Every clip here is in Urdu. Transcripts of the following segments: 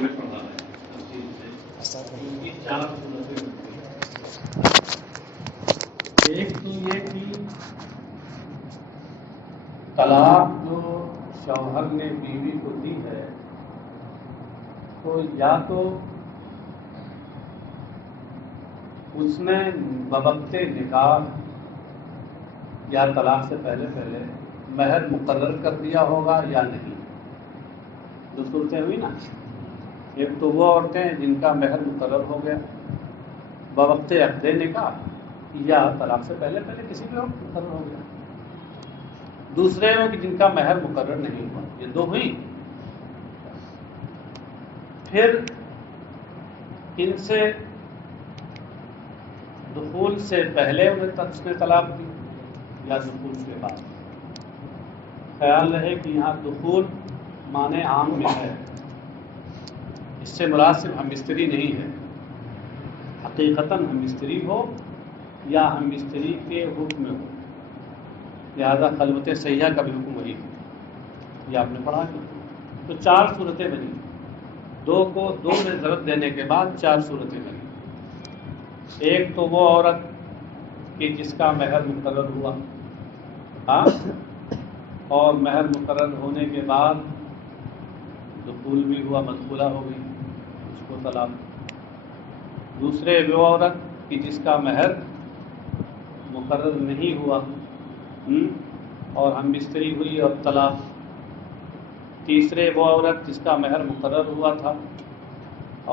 میں پڑھا ہے چار صورتیں ہوتی ہیں۔ ایک تو یہ کہ طلاق جو شوہر نے بیوی کو دی ہے تو یا تو اس نے بوقت نکاح یا طلاق سے پہلے مہر مقرر کر دیا ہوگا یا نہیں۔ دو صورتیں ہوئی نا، ایک تو وہ عورتیں جن کا مہر مقرر ہو گیا بوقت عقد نکاح یا طلاق سے پہلے کسی بھی وقت مقرر ہو گیا، دوسرے لوگ جن کا مہر مقرر نہیں ہوا، یہ دو ہوئی۔ پھر ان سے دخول سے پہلے اس نے طلاق دی یا دخول کے بعد۔ خیال رہے کہ یہاں دخول معنی عام میں ہے، اس سے مراد صرف ہم مستری نہیں ہے، حقیقتاً ہم مستری ہو یا ہم مستری کے حکم میں ہو، لہذا خلوت سیاح کا بھی حکم وہی ہے، یہ آپ نے پڑھا کہ تو چار صورتیں بنی، دو کو دو میں ضرب دینے کے بعد چار صورتیں بنی۔ ایک تو وہ عورت کہ جس کا مہر مقرر ہوا اور مہر مقرر ہونے کے بعد دخول بھی ہوا، مدخولہ ہو گئی، اس کو طلاق۔ دوسرے وہ عورت کہ جس کا مہر مقرر نہیں ہوا اور ہم مستری ہوئی اور طلاق۔ تیسرے وہ عورت جس کا مہر مقرر ہوا تھا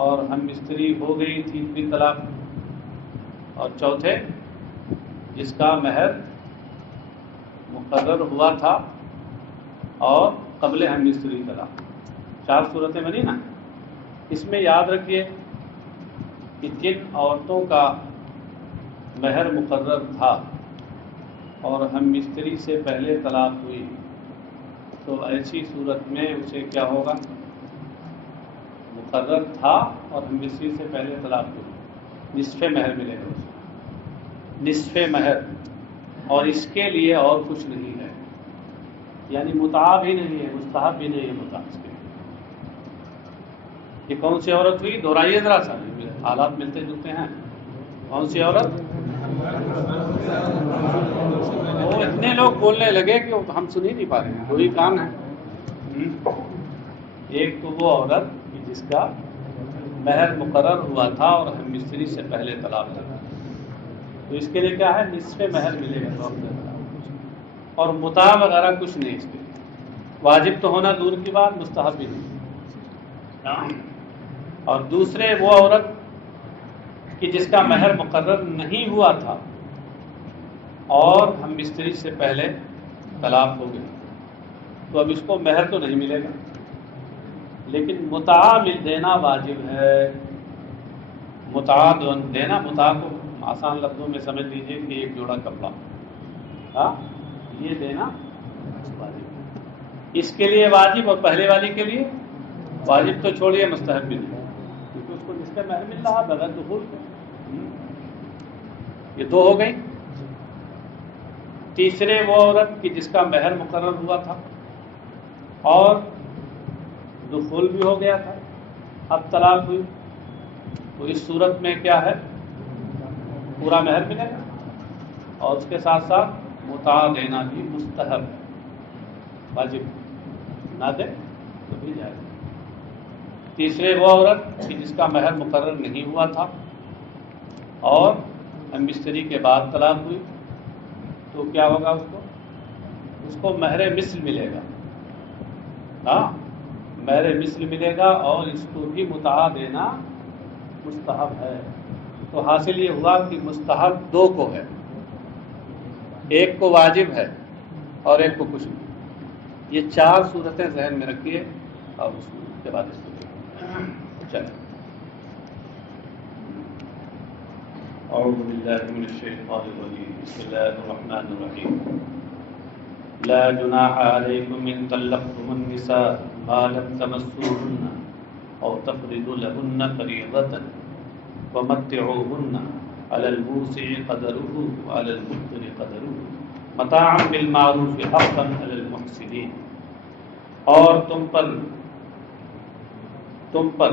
اور ہم مستری ہو گئی تھی پھر طلاق۔ اور چوتھے جس کا مہر مقرر ہوا تھا اور قبل ہم مستری طلاق۔ چار صورتیں بنی نا۔ اس میں یاد رکھیے کہ جن عورتوں کا مہر مقرر تھا اور ہم مستری سے پہلے طلاق ہوئی تو ایسی صورت میں اسے کیا ہوگا؟ مقرر تھا اور ہم مستری سے پہلے طلاق ہوئی، نصف مہر ملے گا اسے، نصف مہر، اور اس کے لیے اور کچھ نہیں ہے، یعنی متاع بھی نہیں ہے، مستحب بھی نہیں ہے متاع اس کے لیے۔ یہ کون سی عورت ہوئی؟ دہرائیے ذرا سا، حالات ملتے جلتے ہیں۔ کون سی عورت؟ وہ اتنے لوگ بولنے لگے کہ ہم سن ہی نہیں پا رہے ہیں، وہی کام ہے۔ ایک تو وہ عورت کہ جس کا مہر مقرر ہوا تھا اور ہم مستری سے پہلے طلاق لگا، تو اس کے لیے کیا ہے؟ نصف مہر ملے گا، اور متاع وغیرہ کچھ نہیں اس کے لیے۔ واجب تو ہونا دور کی بات، مستحب بھی نہیں۔ اور دوسرے وہ عورت کہ جس کا مہر مقرر نہیں ہوا تھا اور ہم مستری سے پہلے طلاق ہو گئی تو اب اس کو مہر تو نہیں ملے گا، لیکن متاع دینا واجب ہے۔ متاع دینا، متاع کو آسان لفظوں میں سمجھ لیجیے کہ ایک جوڑا کپڑا، یہ دینا واجب ہے۔ اس کے لیے واجب اور پہلے والی کے لیے واجب تو چھوڑیے، مستحب بھی نہیں، کیونکہ اس کو جس کا مہر مل رہا بغیر دخول کے۔ یہ دو ہو گئی۔ تیسرے وہ عورت کہ جس کا مہر مقرر ہوا تھا اور دخول بھی ہو گیا تھا، اب طلاق ہوئی، تو اس صورت میں کیا ہے؟ پورا مہر ملے گا اور اس کے ساتھ ساتھ متاع دینا بھی مستحب ہے، واجب نہ دے تو بھی جائے گا۔ تیسرے وہ عورت کہ جس کا مہر مقرر نہیں ہوا تھا اور ہم مستری کے بعد طلاق ہوئی تو کیا ہوگا؟ اس کو مہر مثل ملے گا، مہر مثل ملے گا، اور اس کو بھی متاع دینا مستحب ہے۔ تو حاصل یہ ہوا کہ مستحب دو کو ہے، ایک کو واجب ہے اور ایک کو کچھ نہیں۔ یہ چار صورتیں ذہن میں رکھیے اور اس کے بعد اس کو چلیں۔ اعوذ باللہ من الشیطان الرجیم، بسم اللہ الرحمن الرحیم۔ لا جناح علیکم ان طلقتم النساء ما لم تمسوهن او تفرضوا لهن فریضة ومتعوهن على الموسع قدره وعلى المقتر قدره متاعا بالمعروف حقا على المحسنین۔ اور تم پر تم پر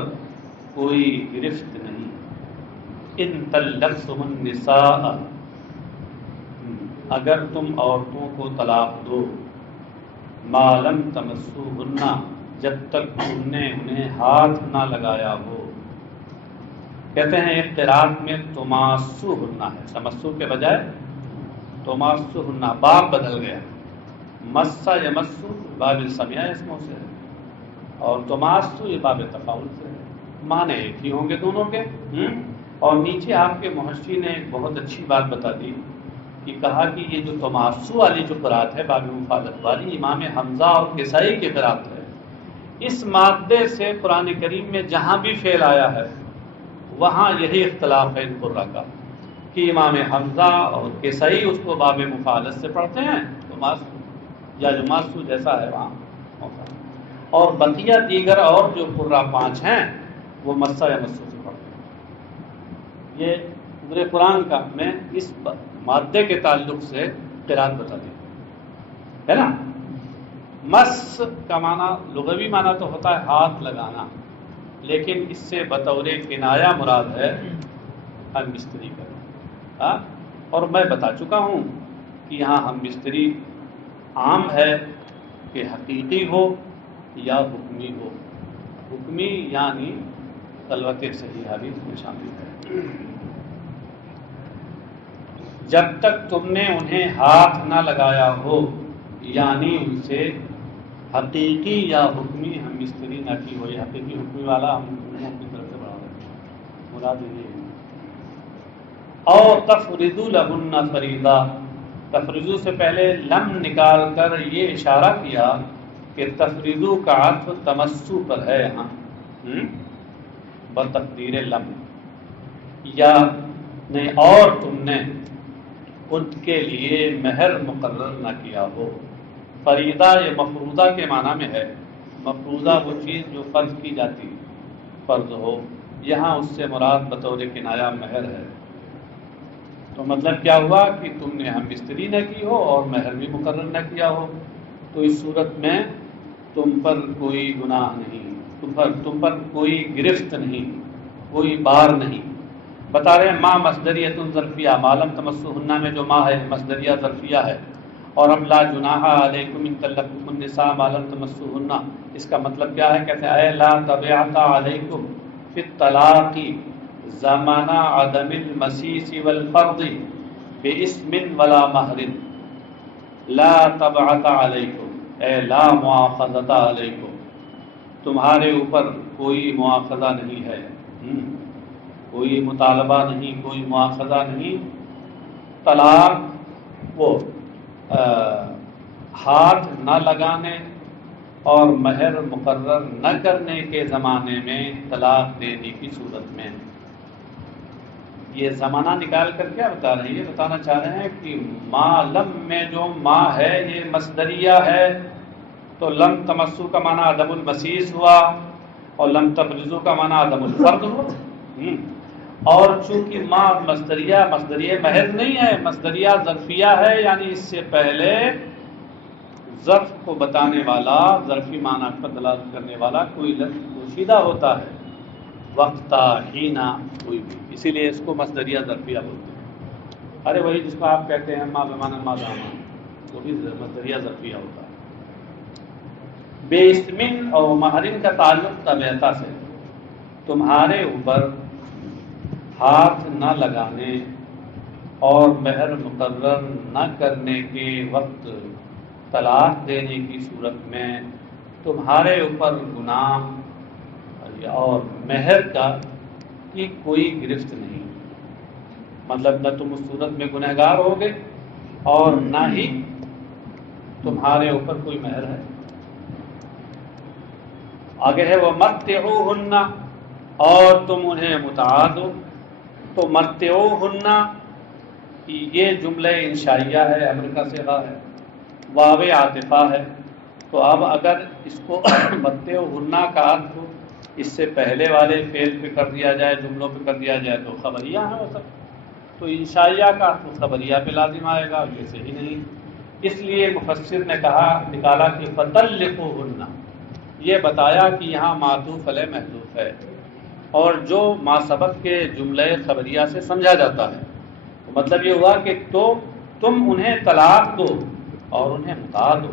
کوئی گرفت نہیں. ان طلقتم النساء، اگر تم عورتوں کو طلاق دو، ما لم تمسوہن، جب تک تم نے انہیں ہاتھ نہ لگایا ہو. کہتے ہیں ایک قرات میں تماسوہن ہے، تمسو کے بجائے تماسوہن، باب بدل گیا. مسا یمسو باب السمیع اسموں سے ہے، اور تماسو یہ باب تفاعل سے ہے. معنی ایک ہی ہوں گے دونوں کے. اور نیچے آپ کے محشی نے ایک بہت اچھی بات بتا دی کہ کہا کہ یہ جو تماسو والی جو قرات ہے باب مفادت والی، امام حمزہ اور کسائی کی قرات ہے. اس مادے سے قرآن کریم میں جہاں بھی فعل آیا ہے وہاں یہی اختلاف ہے ان قرا کا کہ امام حمزہ اور کسائی اس کو باب مفادت سے پڑھتے ہیں تماسو یا جماسو جیسا ہے وہاں، اور بقیہ دیگر اور جو قرا 5 ہیں وہ مسا یا مسو سے پڑھتے ہیں. یہ پورے قرآن کا میں اس مادے کے تعلق سے قرات بتا دی ہے نا. مس کا معنی لغوی معنی تو ہوتا ہے ہاتھ لگانا، لیکن اس سے بطور کنایا مراد ہے ہم بستری کرنا. اور میں بتا چکا ہوں کہ یہاں ہم بستری عام ہے کہ حقیقی ہو یا حکمی ہو. حکمی یعنی خلوت صحیحہ بھی اس میں شامل ہے. جب تک تم نے انہیں ہاتھ نہ لگایا ہو، یعنی ان سے حقیقی یا حکمی ہم بستری نہ کی ہو. یہ حقیقی حکمی والا ہم کی طرف سے بڑھا رہے ہیں، مراد یہ ہے. اور تفرضوا لهن فریضہ، تفرضو سے پہلے لم نکال کر یہ اشارہ کیا کہ تفرضو کا عطف تمسو پر ہے یہاں بتقدیر لم، یا نہیں اور تم نے ان کے لیے مہر مقرر نہ کیا ہو. فریضہ یہ مفروضہ کے معنی میں ہے. مفروضہ وہ چیز جو فرض کی جاتی فرض ہو، یہاں اس سے مراد بطور کنایا مہر ہے. تو مطلب کیا ہوا کہ تم نے ہم بستری نہ کی ہو اور مہر بھی مقرر نہ کیا ہو، تو اس صورت میں تم پر کوئی گناہ نہیں، تم پر کوئی گرفت نہیں، کوئی بار نہیں. بتا رہے ہیں ما مصدریۃ ظرفیہ، معلوم تمسوہن میں جو ما ہے مصدریہ ظرفیہ ہے. اور اب لا جناح علیکم ان طلقتم النساء ما لم تمسوہن، اس کا مطلب کیا ہے؟ کہتے ہیں اے لا تبعۃ علیکم فی الطلاق زمان عدم المسیس والفرض باسم ولا مہر. لا تبعۃ علیکم اے لا مؤاخذۃ علیکم، تمہارے اوپر کوئی مؤاخذہ نہیں ہے، کوئی مطالبہ نہیں، کوئی مؤاخذہ نہیں. طلاق وہ ہاتھ نہ لگانے اور مہر مقرر نہ کرنے کے زمانے میں طلاق دینے کی صورت میں. یہ زمانہ نکال کر کیا بتا رہے ہیں؟ یہ بتانا چاہ رہے ہیں کہ ما لم میں جو ما ہے یہ مصدریہ ہے، تو لم تمسو کا معنی عدم المسیس ہوا اور لم تفرضو کا معنی عدم الفرض ہوا. اور چونکہ ما مصدریہ مہر نہیں ہے، مصدریہ ظرفیہ ہے، یعنی اس سے پہلے ظرف کو بتانے والا، ظرفی معنی پر دلالت کرنے والا کوئی لفظ پوشیدہ ہوتا ہے، وقتا حینا کوئی بھی، اسی لیے اس کو مصدریہ ظرفیہ بولتے ہیں. ارے وہی جس کو آپ کہتے ہیں ما بمعنی ما داما، وہ بھی مصدریہ ظرفیہ ہوتا ہے. بے اسمن اور مہرن کا تعلق تبعتا سے، تمہارے اوپر ہاتھ نہ لگانے اور مہر مقرر نہ کرنے کے وقت طلاق دینے کی صورت میں تمہارے اوپر گناہ اور مہر کی کوئی گرفت نہیں. مطلب نہ تم اس صورت میں گنہگار ہوگے اور نہ ہی تمہارے اوپر کوئی مہر ہے. آگے ہے وہ متعوہن، اور تم انہیں متاع دو. تو متعوہن یہ جملہ انشائیہ ہے، امر کا صیغہ ہے، واو عاطفہ ہے. تو اب اگر اس کو متعوہن کا عطف اس سے پہلے والے فعل پہ کر دیا جائے، جملوں پہ کر دیا جائے تو خبریہ ہے وہ سب. تو انشائیہ کا عطف خبریہ پہ لازم آئے گا، یہ صحیح نہیں. اس لیے مفسر نے کہا نکالا کہ فطلقوہن، یہ بتایا کہ یہاں معطوف علیہ محذوف ہے اور جو ما سبق کے جملے خبریہ سے سمجھا جاتا ہے. مطلب یہ ہوا کہ تم انہیں طلاق دو اور انہیں متا دو.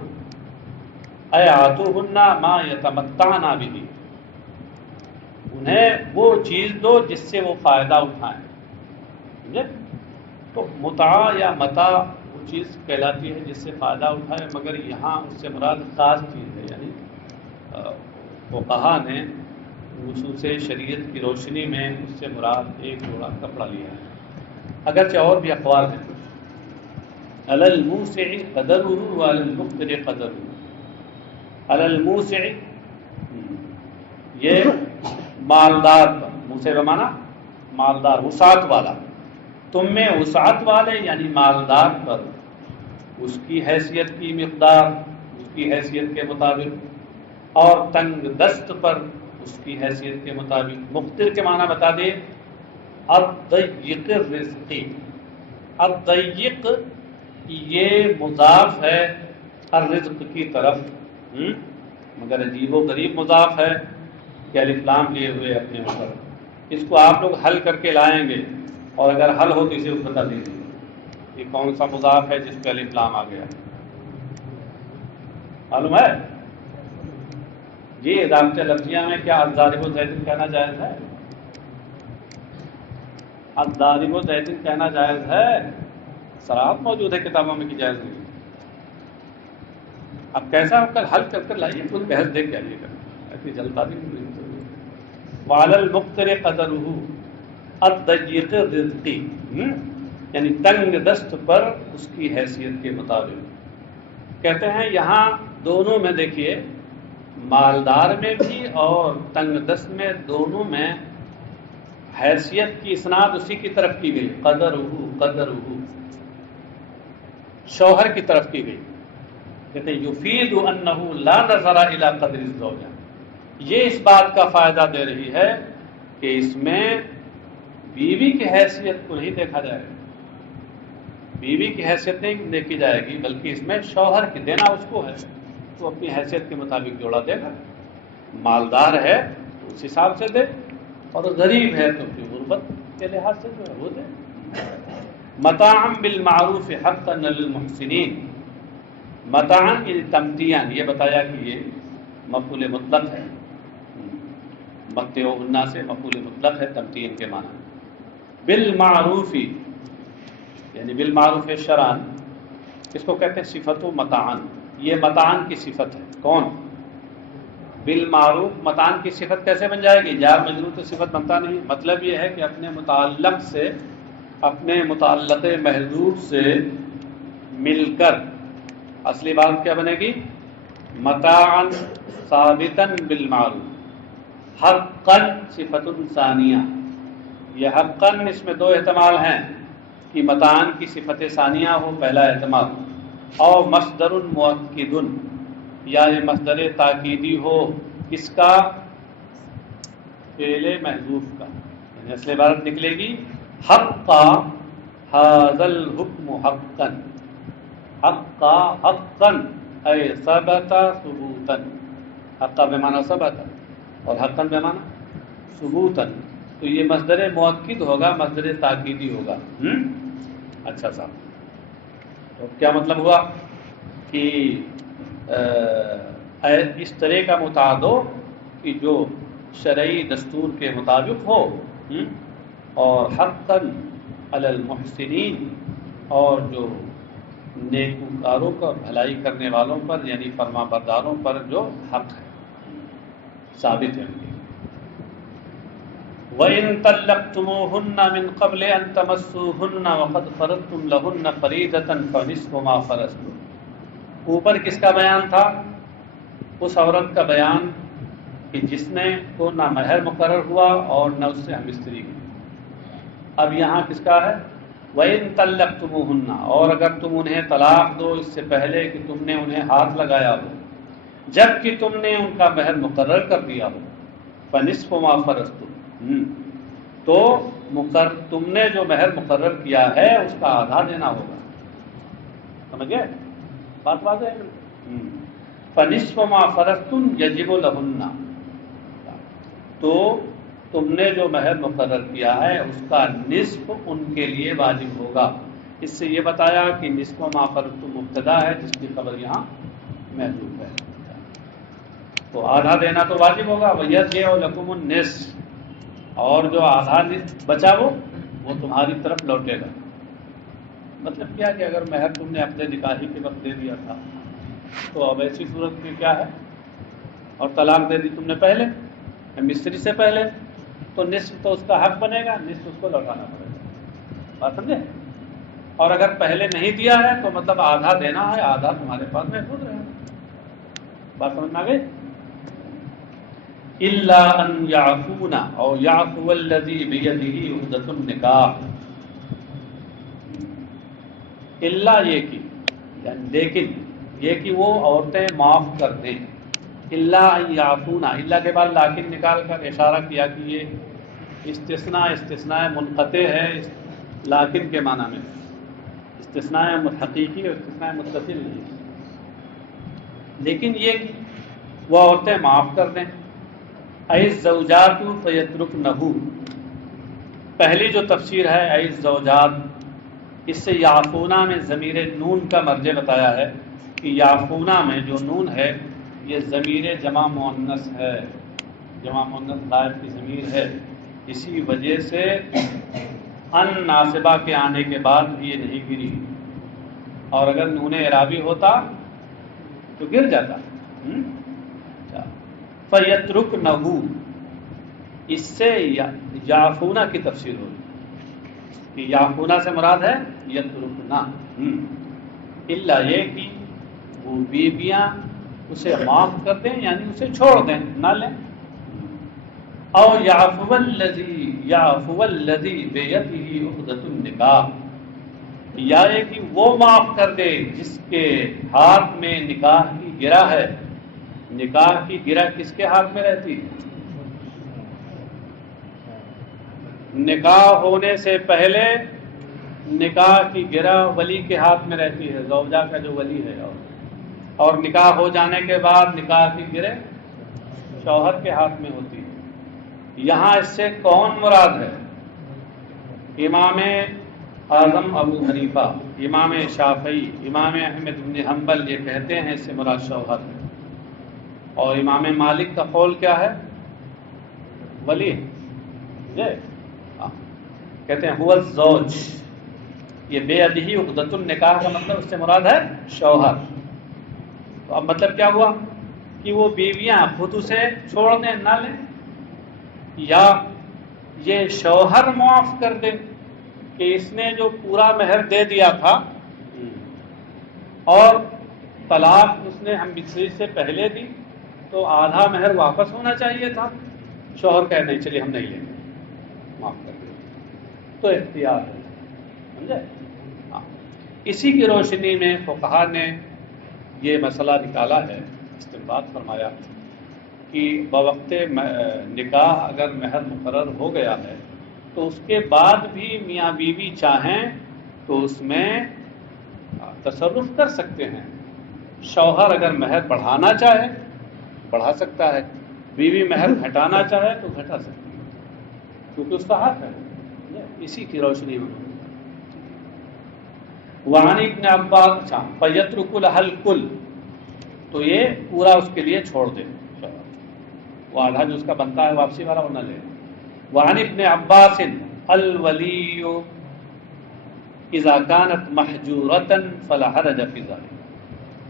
اے آتوہن ما یتمتعن بہ، انہیں وہ چیز دو جس سے وہ فائدہ اٹھائیں. سمجھے؟ تو متع یا متا وہ چیز کہلاتی ہے جس سے فائدہ اٹھائے، مگر یہاں اس سے مراد خاص چیز ہے. یعنی فقہا نے نصوص شریعت کی روشنی میں اس سے مراد ایک جوڑا کپڑا لیا ہے. اگرچہ اور بھی اقوال ہیں. علی الموسع قدرہ وعلی المقتر قدرہ. علی الموسع یہ مالدار پر، موسع بمانا مالدار، وسعت والا. تم میں وسعت والے یعنی مالدار پر اس کی حیثیت کی مقدار اس کی حیثیت کے مطابق، اور تنگ دست پر اس کی حیثیت کے مطابق. مقتر کے معنی بتا دے. الضیق الرزقی، الضیق یہ مضاف ہے الرزق کی طرف، مگر عجیب و غریب مضاف ہے کہ الف لام لیے ہوئے اپنے اوپر. اس کو آپ لوگ حل کر کے لائیں گے، اور اگر حل ہو تو اسے بتا دیں گے یہ کون سا مضاف ہے جس پہ الف لام آ گیا. معلوم ہے جی؟ اضافت لفظیہ میں کیا الضارب زید کہنا جائز ہے؟ الضارب زید کہنا جائز ہے؟ صراحت موجود ہے کتابوں میں کہ جائز نہیں. اب کیسا ہو کر حل کر لائیے، خود بحث دیکھ کے آئیے گا، ایسی جلتا بھی نہیں. وعلی المقتر قدرہ الضیق الرزقی، یعنی تنگ دست پر اس کی حیثیت کے مطابق. کہتے ہیں یہاں دونوں میں دیکھیے، مالدار میں بھی اور تنگ دست میں، دونوں میں حیثیت کی اسناد اسی کی طرف کی گئی. قدرہ شوہر کی طرف کی گئی. کہتے ہیں یفید انہ لا نظر الی قدر الزوجہ، یہ اس بات کا فائدہ دے رہی ہے کہ اس میں بیوی کی حیثیت کو نہیں دیکھا جائے گا، بیوی کی حیثیت نہیں دیکھی جائے گی، بلکہ اس میں شوہر کی دینا اس کو ہے، تو اپنی حیثیت کے مطابق جوڑا دے گا. مالدار ہے تو اس حساب سے دے، اور غریب ہے تو پھر غربت کے لحاظ سے جو ہے وہ دے. متاعا بالمعروف حقا للمحسنین. متاعا یعنی تمتیعاً، یہ بتایا کہ یہ مفعول مطلق ہے. متعوہن سے مفعول مطلق ہے تمتیعاً کے معنی. بالمعروف یعنی بالمعروف شرعاً، اس کو کہتے ہیں صفت و متاعاً. یہ متاعاً کی صفت ہے. کون؟ بالمعروف. متاعاً کی صفت کیسے بن جائے گی؟ جار مجرور تو صفت بنتا نہیں. مطلب یہ ہے کہ اپنے متعلق سے، اپنے متعلق محذوف سے مل کر اصلی بات کیا بنے گی؟ متاعاً ثابتاً بالمعروف. حقاً صفت ثانیہ. یہ حقاً اس میں دو احتمال ہیں کہ متاعاً کی صفت ثانیہ ہو، پہلا احتمال، اور مصدر مؤکد، یا یہ مصدر تاکیدی ہو. کس کا؟ فعل محذوف کا. یعنی اصل عبارت نکلے گی حقا ھذا الحکم حقا. حقا حقا اے ثبت ثبوتا. حقا بمعنی ثبت اور حقا بمعنی ثبوتا. تو یہ مصدر مؤکد ہوگا، مصدر تاکیدی ہوگا. اچھا صاحب، تو کیا مطلب ہوا کہ اس طرح کا متعدو کہ جو شرعی دستور کے مطابق ہو، اور حقا علی المحسنین، اور جو نیکوکاروں کا بھلائی کرنے والوں پر یعنی فرما برداروں پر جو حق ہے، ثابت ہے. وَإِن طَلَّقْتُمُوهُنَّ مِن قَبْلِ أَن تَمَسُّوهُنَّ وَقَدْ فَرَضْتُمْ لَهُنَّ فَرِيضَةً فَنِصْفُ مَا فَرَضْتُمْ. اوپر کس کا بیان تھا؟ اس عورت کا بیان کہ جس نے کو نہ مہر مقرر ہوا اور نہ اس سے ہم استری ہوئی. اب یہاں کس کا ہے؟ وَإِن طَلَّقْتُمُوهُنَّ، اور اگر تم انہیں طلاق دو اس سے پہلے کہ تم نے انہیں ہاتھ لگایا ہو، جب کہ تم نے ان کا مہر مقرر کر دیا ہو. فَنِصْفُ مَا فَرَضْتُمْ، تو تم نے جو مہر مقرر کیا ہے اس کا آدھا دینا ہوگا. سمجھ گئے بات؟ واضح ہے. فَنِصْفُ مَا فَرَضْتُمْ يَجِبُ لَهُنَّ. تو تم نے جو مہر مقرر کیا ہے اس کا نصف ان کے لیے واجب ہوگا۔ اس سے یہ بتایا کہ نصف ما فرضتم مبتدا ہے جس کی خبر یہاں محذوف ہے، تو آدھا دینا تو واجب ہوگا۔ وَيَرْجِعُ لَكُمُ النِّصْفُ، اور جو آدھا نصف بچا وہ تمہاری طرف لوٹے گا۔ مطلب کیا کہ اگر مہر تم نے اپنے نکاحی کے وقت دے دیا تھا تو اب ایسی صورت میں کیا ہے، اور طلاق دے دی تم نے پہلے مستری سے پہلے، تو نصف تو اس کا حق بنے گا، نصف اس کو لوٹانا پڑے گا، بات سمجھے؟ اور اگر پہلے نہیں دیا ہے تو مطلب آدھا دینا ہے، آدھا تمہارے پاس محفوظ رہے گا، بات سمجھ میں آ گئی؟ إِلَّا أَن يَعْفُونَ أَوْ يَعْفُوَ الَّذِي بِيَدِهِ عُقْدَةُ النِّكَاحِ، اللہ یہ کہ یعنی لیکن یہ کہ وہ عورتیں معاف کر دیں، اللہ ان یعفون، اللہ کے بعد لیکن نکال کر اشارہ کیا کہ یہ استثناء منقطع ہے، لیکن کے معنی میں استثناء حقیقی اور استثناء متصل نہیں، لیکن یہ کہ وہ عورتیں معاف کر دیں۔ اَيِ الزَّوْجَاتُ فَيَتْرُكْنَهُ، پہلی جو تفسیر ہے اَيِ الزَّوْجَاتُ، اس سے یعفونا میں ضمیر نون کا مرجع بتایا ہے کہ یعفونا میں جو نون ہے یہ ضمیر جمع مؤنث ہے، جمع مؤنث غائب کی ضمیر ہے، اسی وجہ سے ان ناصبہ کے آنے کے بعد بھی یہ نہیں گری، اور اگر نون اعرابی ہوتا تو گر جاتا۔ فَيَتْرُكْنَهُ، اس سے یعفونا کی تفسیر ہوگی کہ یعفونا سے مراد ہے یترکنا، الا یہ کہ وہ بیویاں اسے معاف کر دیں یعنی اسے چھوڑ دیں، نہ لیں۔ او یعفو الذی بیدہ عقدۃ النکاح، یا یہ کہ وہ معاف کر دے جس کے ہاتھ میں نکاح کی گرہ ہے۔ نکاح کی گرہ کس کے ہاتھ میں رہتی ہے؟ نکاح ہونے سے پہلے نکاح کی گرہ ولی کے ہاتھ میں رہتی ہے، زوجہ کا جو ولی ہے، اور نکاح ہو جانے کے بعد نکاح کی گرہ شوہر کے ہاتھ میں ہوتی ہے۔ یہاں اس سے کون مراد ہے؟ امام اعظم ابو حنیفہ، امام شافعی، امام احمد بن حنبل یہ کہتے ہیں اس سے مراد شوہر ہے، اور امام مالک کا قول کیا ہے؟ ولی کہتے ہیں هو الزوج، یہ بے ادہی عقدۃ النکاح کا مطلب اس سے مراد ہے شوہر۔ تو اب مطلب کیا ہوا کہ وہ بیویاں خود اسے چھوڑ دیں، نہ لیں، یا یہ شوہر معاف کر دے کہ اس نے جو پورا مہر دے دیا تھا اور طلاق اس نے ہم بچری سے پہلے دی تو آدھا مہر واپس ہونا چاہیے تھا، شوہر کہہ نہیں چلیے ہم نہیں لیں گے، معاف کر دیں، تو اختیار ہے، سمجھے؟ اسی کی روشنی میں فقہا نے یہ مسئلہ نکالا ہے، استنباط فرمایا کہ بوقت نکاح اگر مہر مقرر ہو گیا ہے تو اس کے بعد بھی میاں بیوی چاہیں تو اس میں تصرف کر سکتے ہیں۔ شوہر اگر مہر بڑھانا چاہے بڑھا سکتا ہے، بیوی مہر گھٹانا چاہے تو گھٹا سکتی ہے، کیونکہ اس کا حق ہے۔ اسی کی روشنی میں وعن ابن عباس فیترک لها الکل، تو یہ پورا اس کے لیے چھوڑ دے، وہ آدھا جو اس کا بنتا ہے واپسی والا وہ نہ لے۔ وعن ابن عباس الولی اذا كانت محجورۃ فلا حرج فی ذلک،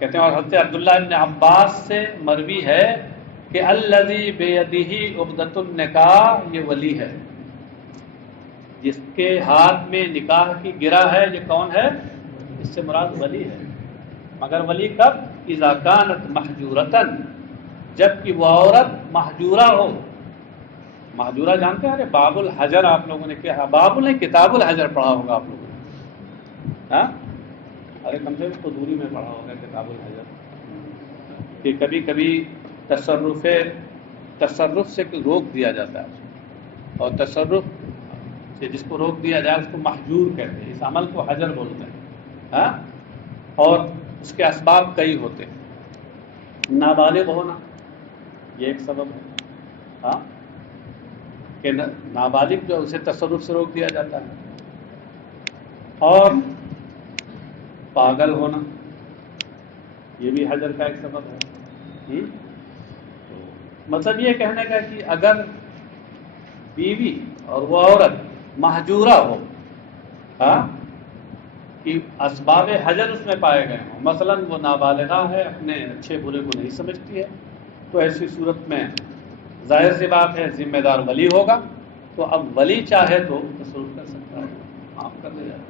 کہتے ہیں اور حضرت عبداللہ ابن عباس سے مروی ہے کہ الذی بیدہ عقدۃ النکاح، یہ ولی ہے جس کے ہاتھ میں نکاح کی گرہ ہے، یہ کون ہے؟ اس سے مراد ولی ہے، مگر ولی کب؟ اذا كانت محجورۃ، جب کہ وہ عورت محجورہ ہو۔ محجورہ جانتے ہیں؟ ارے باب الحجر آپ لوگوں نے کیا، باب نہیں کتاب الحجر پڑھا ہوگا آپ لوگوں نے، ہاں ارے کم سے کم دوری میں پڑھا ہوگا کتاب الحجر، کہ کبھی کبھی تصرف سے روک دیا جاتا ہے، اور تصرف سے جس کو روک دیا جائے اس کو محجور کہتے ہیں، اس عمل کو حجر بولتے ہیں، ہاں، اور اس کے اسباب کئی ہوتے ہیں، نابالغ ہونا یہ ایک سبب ہے، ہاں، کہ نابالغ جو اسے تصرف سے روک دیا جاتا ہے، اور پاگل ہونا یہ بھی حجر کا ایک سبب ہے۔ تو مطلب یہ کہنے کا کہ اگر بیوی اور وہ عورت محجورہ ہو، کہ اسباب حجر اس میں پائے گئے ہوں، مثلا وہ نابالغہ ہے، اپنے اچھے برے کو نہیں سمجھتی ہے، تو ایسی صورت میں ظاہر سی بات ہے ذمہ دار ولی ہوگا، تو اب ولی چاہے تو تصرف کر سکتا ہے، معاف کر دے جائے۔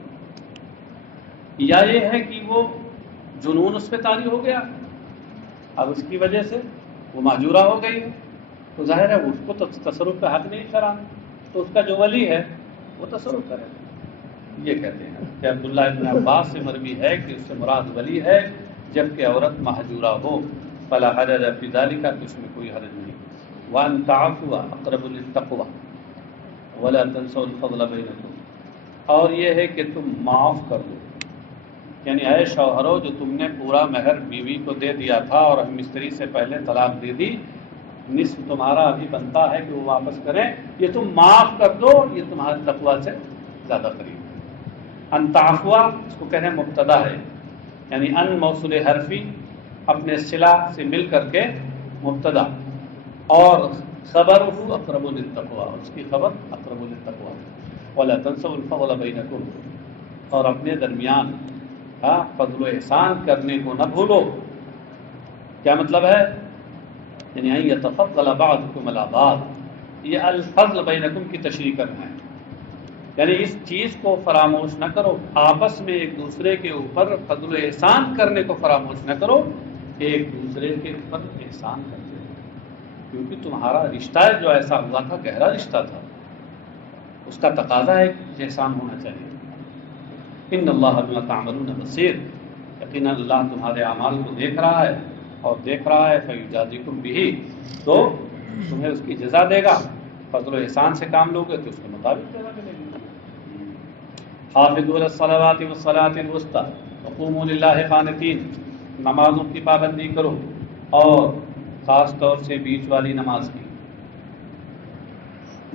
یا یہ ہے کہ وہ جنون اس پہ طاری ہو گیا، اب اس کی وجہ سے وہ معجورہ ہو گئی ہے، تو ظاہر ہے اس کو تصرف کا حق نہیں کرا، تو اس کا جو ولی ہے وہ تصرف کرے۔ یہ کہتے ہیں کہ عبداللہ ابن عباس سے مروی ہے کہ اس سے مراد ولی ہے جبکہ عورت محجورہ ہو، فلا حرج فی ذلک، کہ اس میں کوئی حرج نہیں۔ وان تعفوا اقرب للتقوی ولا تنسوا الفضل بینکم، اور یہ ہے کہ تم معاف کر دو، یعنی اے شوہرو جو تم نے پورا مہر بیوی کو دے دیا تھا اور ہم مستری سے پہلے طلاق دے دی، نصف تمہارا ابھی بنتا ہے کہ وہ واپس کریں، یہ تم معاف کر دو، یہ تمہارے تقوی سے زیادہ قریب ہے۔ ان تعفوا اس کو کہنے مبتدا ہے، یعنی ان موصول حرفی اپنے صلہ سے مل کر کے مبتدا، اور خبر اقرب للتقوی، اس کی خبر اقرب للتقوی، ولا تنسوا الفضل بینکم، اور اپنے درمیان فضل و احسان کرنے کو نہ بھولو۔ کیا مطلب ہے؟ یعنی ان یتفضل بعضکم علی بعض، یہ الفضل بینکم کی تشریح کرنا ہے، یعنی اس چیز کو فراموش نہ کرو، آپس میں ایک دوسرے کے اوپر فضل و احسان کرنے کو فراموش نہ کرو، ایک دوسرے کے اوپر احسان کرتے رہو، کیونکہ تمہارا رشتہ جو ایسا ہوا تھا گہرا رشتہ تھا، اس کا تقاضا ہے کہ احسان ہونا چاہیے۔ ان اللہ بما تعملون بصیر، یقیناً اللہ تمہارے اعمال کو دیکھ رہا ہے، اور دیکھ رہا ہے فیجازیکم بہ، تو تمہیں اس کی جزا دے گا، فضل و احسان سے کام لوگے تو اس کے مطابق جزا ملے گی۔ حافظوا علی الصلوات والصلاۃ الوسطی وقوموا للہ قانتین، نمازوں کی پابندی کرو اور خاص طور سے بیچ والی نماز کی،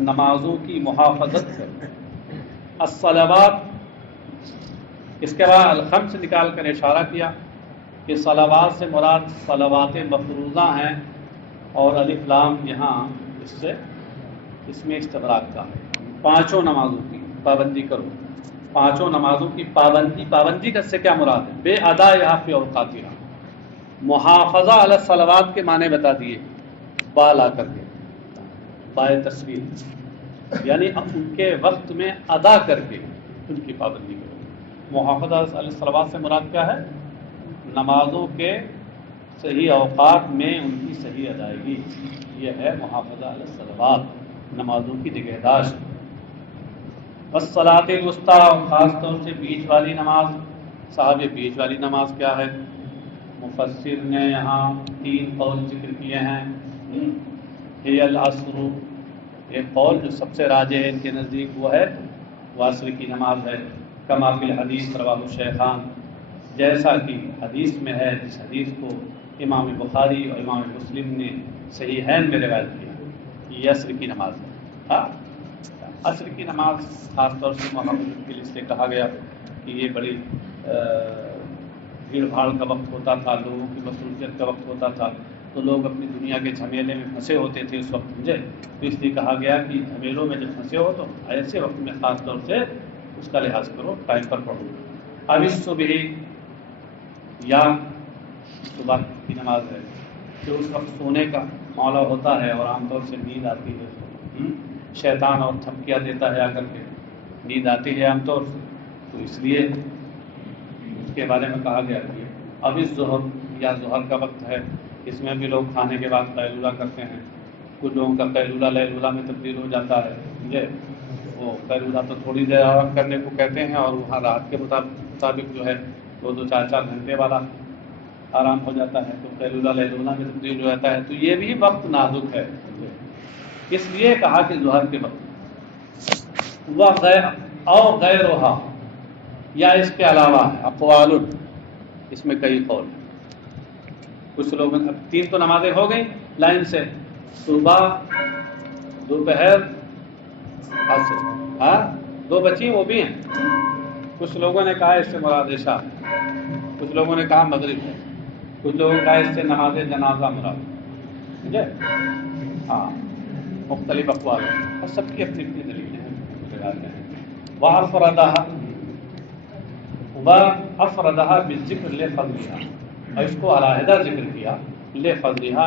نمازوں کی محافظت کرو۔ الصلوات، اس کے بعد الخمس نکال کر اشارہ کیا کہ صلوات سے مراد صلوات مفروضہ ہیں، اور الف لام یہاں اس میں استغراق کا ہے، پانچوں نمازوں کی پابندی کرو، پانچوں نمازوں کی پابندی کا سے کیا مراد ہے؟ بے ادا یہاں پہ اوقاتها، محافظہ علی الصلوات کے معنی بتا دیے، با لا کر کے، بائے تصویر، یعنی ان کے وقت میں ادا کر کے ان کی پابندی کرو۔ محافظہ علی الصلوات سے مراد کیا ہے؟ نمازوں کے صحیح اوقات میں ان کی صحیح ادائیگی، یہ ہے محافظہ علی الصلوات، نمازوں کی نگہداشت۔ والصلاۃ الوسطی، خاص طور سے بیچ والی نماز۔ صاحب بیچ والی نماز کیا ہے؟ مفسر نے یہاں 3 قول ذکر کیے ہیں۔ ہی العصر، ایک قول جو سب سے راجح ہے ان کے نزدیک وہ ہے وہ عصر کی نماز ہے، کما فی الحدیث رواہ الشیخان، جیسا کہ حدیث میں ہے، جس حدیث کو امام بخاری اور امام مسلم نے صحیحین میں روایت کیا، یہ عصر کی نماز ہے۔ عصر کی نماز خاص طور سے محافظت کے لیے اس لیے کہا گیا کہ یہ بڑی بھیڑ بھاڑ کا وقت ہوتا تھا، لوگوں کی مصروفیت کا وقت ہوتا تھا، تو لوگ اپنی دنیا کے جھمیلے میں پھنسے ہوتے تھے اس وقت، سمجھے؟ تو اس لیے کہا گیا کہ جھمیلوں میں جب پھنسے ہو تو ایسے وقت میں خاص طور سے اس کا لحاظ کرو، ٹائم پر پڑھو۔ اب اس صبح یا صبح کی نماز ہے کہ اس وقت سونے کا معاملہ ہوتا ہے اور عام طور سے نیند آتی ہے، شیطان اور تھپکیاں دیتا ہے آ کر کے، نیند آتی ہے عام طور سے، تو اس لیے اس کے بارے میں کہا گیا کہ اب اس ظہر یا ظہر کا وقت ہے، اس میں بھی لوگ کھانے کے بعد قیلولہ کرتے ہیں، کچھ لوگوں کا قیلولہ لیلولہ میں تبدیل ہو جاتا ہے، سمجھے؟ وہ قیلولہ تو تھوڑی دیر آرام کرنے کو کہتے ہیں، اور وہاں رات کے مطابق جو ہے 2-2 4-4 گھنٹے والا آرام ہو جاتا ہے، تو قیلولہ لیلولہ میں تبدیل ہو جاتا ہے، تو یہ بھی وقت نازک ہے، اس لیے کہا کہ ظہر کے وقت او غیرہا، یا اس کے علاوہ اقوال، اس میں کئی قول، کچھ لوگ، اب 3 تو نمازیں ہو گئی لائن سے، صبح، دوپہر عصر. ہاں 2 بچی وہ بھی ہیں. کچھ لوگوں نے کہا اس سے مراد عشاء، کچھ لوگوں نے کہا مغرب ہے، کچھ لوگوں نے کہا اس سے نماز جنازہ مراد. ٹھیک ہے. ہاں مختلف اقوال ہیں اور سب کی اپنی اپنی دلیلیں ہیں. وَأَفْرَدَهَا بِالذِّكْرِ لِفَضْلِهَا، اور اس کو علیحدہ ذکر کیا لِفَضْلِهَا،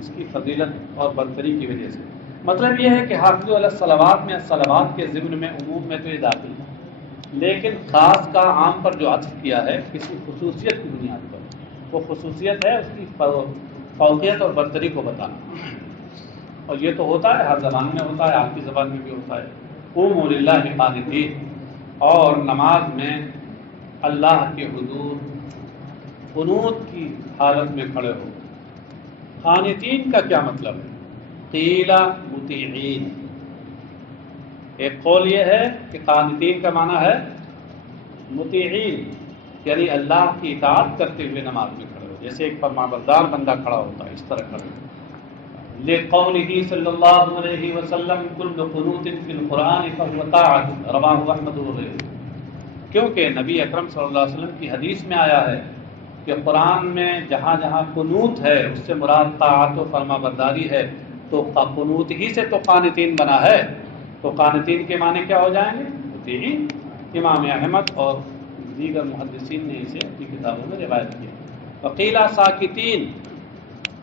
اس کی فضیلت اور برتری کی وجہ سے. مطلب یہ ہے کہ حافظوا علی الصلوات میں الصلوات کے ضمن میں عموم میں تو یہ داخل ہے، لیکن خاص کا عام پر جو عطف کیا ہے کسی خصوصیت کی بنیاد پر، وہ خصوصیت ہے اس کی فوقیت اور برتری کو بتانا. اور یہ تو ہوتا ہے ہر زبان میں ہوتا ہے، آپ کی زبان میں بھی ہوتا ہے. قوموا للہ قانتین، اور نماز میں اللہ کے حضور قنوت کی حالت میں کھڑے ہو. قانتین کا کیا مطلب ہے؟ قیل مطیعین. ایک قول یہ ہے کہ قانتین کا معنی ہے مطیعین، یعنی اللہ کی اطاعت کرتے ہوئے نماز میں کھڑے ہو، جیسے ایک فرمانبردار بندہ کھڑا ہوتا ہے اس طرح کھڑے ہو. لقوله صلی اللہ علیہ وسلم کل قنوت فی القرآن فهو طاعۃ، رواہ احمد وغیرہ. کیونکہ نبی اکرم صلی اللہ علیہ وسلم کی حدیث میں آیا ہے کہ قرآن میں جہاں جہاں قنوت ہے اس سے مراد طاعت و فرما برداری ہے، تو قنوت ہی سے تو قانتین بنا ہے. تو قانتین کے معنی کیا ہو جائیں گے؟ مطیعین. امام احمد اور دیگر محدثین نے اسے اپنی کتابوں میں روایت کیا. وقیل ساکتین،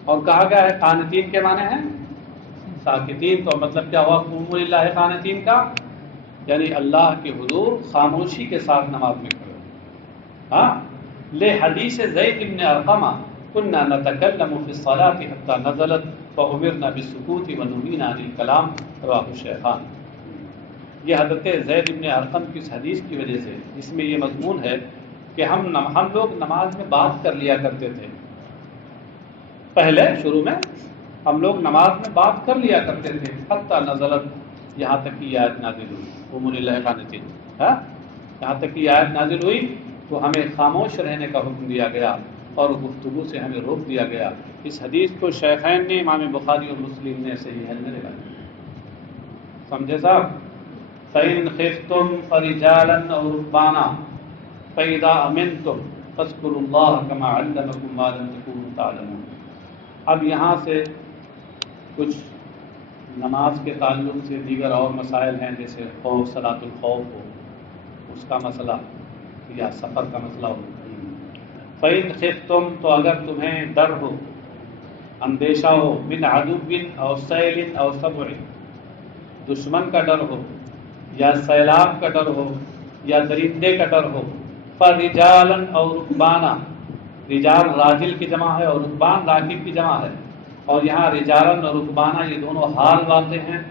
اور کہا گیا ہے قانتین کے معنی ہیں ساکتین. تو مطلب کیا ہوا قوموا للہ قانتین کا؟ یعنی اللہ کے حضور خاموشی کے ساتھ نماز میں کھڑے ہو. ہاں لحدیث زید بن ارقمہ كنا نتكلم في الصلاة حتى نزلت فأمرنا بالسكوت ونهينا عن الكلام، رواه الشيخان. یہ حضرت زید بن ارقم کی اس حدیث کی وجہ سے، جس میں یہ مضمون ہے کہ ہم لوگ نماز میں بات کر لیا کرتے تھے. پہلے شروع میں ہم لوگ نماز میں بات کر لیا کرتے تھے، حتی نزلت، یہاں تک کہ یہ آیت نازل ہوئی قوموا للہ قانتین. یہاں تک کہ یہ آیت نازل ہوئی تو ہمیں خاموش رہنے کا حکم دیا گیا اور گفتگو سے ہمیں روک دیا گیا. اس حدیث کو شیخین نے، امام بخاری اور مسلم نے صحیحین میں روایت کیا. سمجھے صاحب؟ فَإِنْ خِفْتُمْ فَرِجَالًا أَوْ رُكْبَانًا فَإِذَا أَمِنْتُمْ فَاذْكُرُوا اللَّهَ كَمَا عَلَّمَكُم مَّا لَمْ تَكُونُوا تَعْلَمُونَ. اب یہاں سے کچھ نماز کے تعلق سے دیگر اور مسائل ہیں، جیسے خوف، صلاۃ الخوف ہو اس کا مسئلہ، یا سفر کا مسئلہ ہو. فَإِنْ خِفْتُمْ، تو اگر تمہیں ڈر ہو، اندیشہ ہو، من عدو او سیل او سبع، دشمن کا ڈر ہو یا سیلاب کا ڈر ہو یا درندے کا ڈر ہو. فَرِجَالًا أَوْ رُكْبَانًا، رجال راجل کی جمع ہے اور رکبان راکب کی جمع ہے. اور یہاں رجالًا اور رکبانہ یہ دونوں حال واضح ہیں،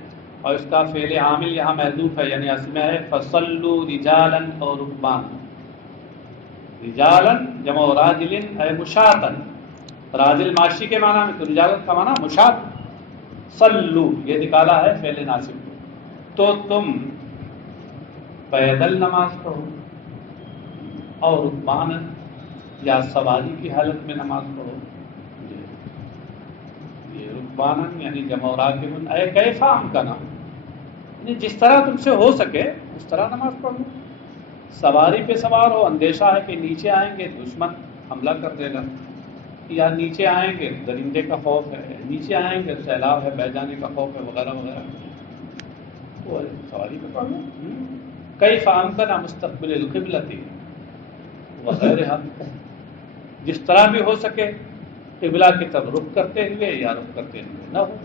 اور اس کا فعل عامل یہاں محذوف ہے، یعنی اصل میں ہے فَصَلُّوا رِجَالًا اور رکبانہ. رجالًا جمع راجل اے مشاطً، راجل ماشی کے معنی میں، تو رجالً کا معنی مشاط. صلو یہ نکالا ہے فعل ناصب کو. تو تم پیدل نماز پڑھو، اور رکبانہ یا سواری کی حالت میں نماز پڑھو. یہ رکبانہ یعنی جمع راکب اے کیفا امکنا، یعنی جس طرح تم سے ہو سکے اس طرح نماز پڑھو. سواری پہ سوار ہو، اندیشہ ہے کہ نیچے آئیں گے دشمن حملہ کر دے گا، یا نیچے آئیں گے درندے کا خوف ہے، نیچے آئیں گے سیلاب ہے، بہ جانے کا خوف ہے، وغیرہ وغیرہ، تو سواری پہ پڑھ لو. کیفا امکنا مستقبل القبلۃ وغیرہ، جس طرح بھی ہو سکے قبلہ کی طرف رخ کرتے ہوئے یا رخ کرتے ہوئے نہ ہو.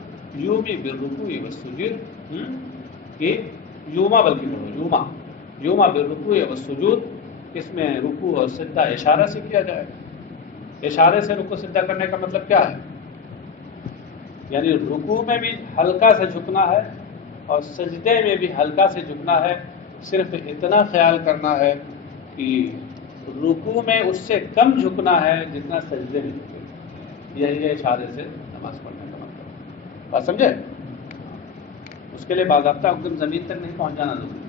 یومی بالرکوع والسجود، کہ یوما بلکہ پڑھو یوما بالرکوع والسجود، اس میں رکوع اور سجدہ اشارہ سے کیا جائے. اشارے سے رکوع سجدہ کرنے کا مطلب کیا ہے؟ یعنی رکوع میں بھی ہلکا سے جھکنا ہے اور سجدے میں بھی ہلکا سے جھکنا ہے. صرف اتنا خیال کرنا ہے کہ رکوع میں اس سے کم جھکنا ہے جتنا سجدے میں جھکے. یہی ہے اشارے سے نماز پڑھنے کا مطلب. بات سمجھے؟ اس کے لیے باضابطہ حکم زمین تک نہیں پہنچ جانا ضروری.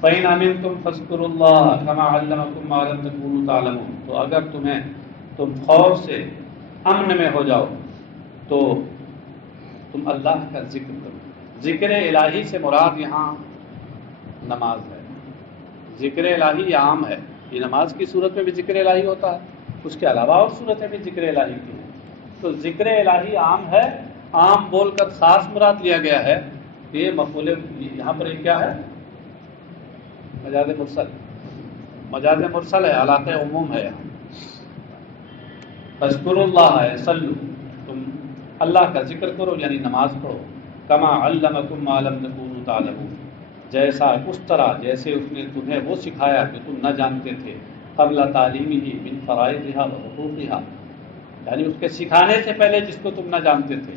فَإِنْ أَمِنْتُمْ فَاذْكُرُوا اللَّهَ كَمَا عَلَّمَكُم مَّا لَمْ تَكُونُوا تَعْلَمُونَ، تو اگر تم خوف سے امن میں ہو جاؤ تو تم اللہ کا ذکر کرو. ذکر الہی سے مراد یہاں نماز ہے. ذکر الہی عام ہے، یہ نماز کی صورت میں بھی ذکر الہی ہوتا ہے، اس کے علاوہ اور صورتیں بھی ذکر الہی کی ہیں. تو ذکر الہی عام ہے، عام بول کر خاص مراد لیا گیا ہے. یہ مفعول یہاں پر یہ کیا ہے؟ مجاز مرسل. مجاز مرسل ہے، علاقہ عموم ہے. یہاں فاذکروا اللہ ہے، صلو، تم اللہ کا ذکر کرو یعنی نماز پڑھو. کما علمکم ما لم تکونوا تعلمون، جیسا اس طرح جیسے اس نے تمہیں وہ سکھایا کہ تم نہ جانتے تھے. قبل تعلیمہ من فرائضها و حقوقها، یعنی اس کے سکھانے سے پہلے جس کو تم نہ جانتے تھے.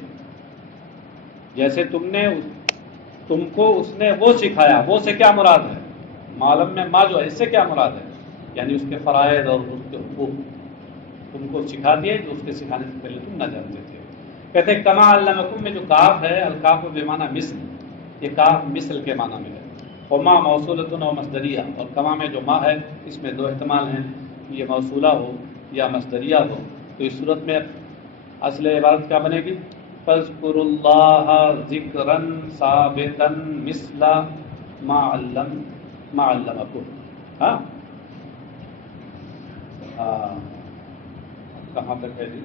جیسے تم کو اس نے وہ سکھایا، وہ سے کیا مراد ہے؟ معلوم میں ما جو ہے اس سے کیا مراد ہے؟ یعنی اس کے فرائض اور اس کے حقوق تم کو سکھا دیے جو اس کے سکھانے سے پہلے تم نہ جانتے تھے. کہتے ہیں کما علمکم میں جو کاف ہے، الکاف بمعنی مثل، یہ کاف مثل کے معنی میں ہے. وما موصولۃ و مصدریہ، اور کما میں جو ما ہے اس میں دو احتمال ہیں، یہ موصولہ ہو یا مصدریہ ہو. تو اس صورت میں اصل عبارت کیا بنے گی؟ فاذکروا اللہ ذکرا ثابتا مثل ما علمکم. ہاں کہاں تک ہے جی؟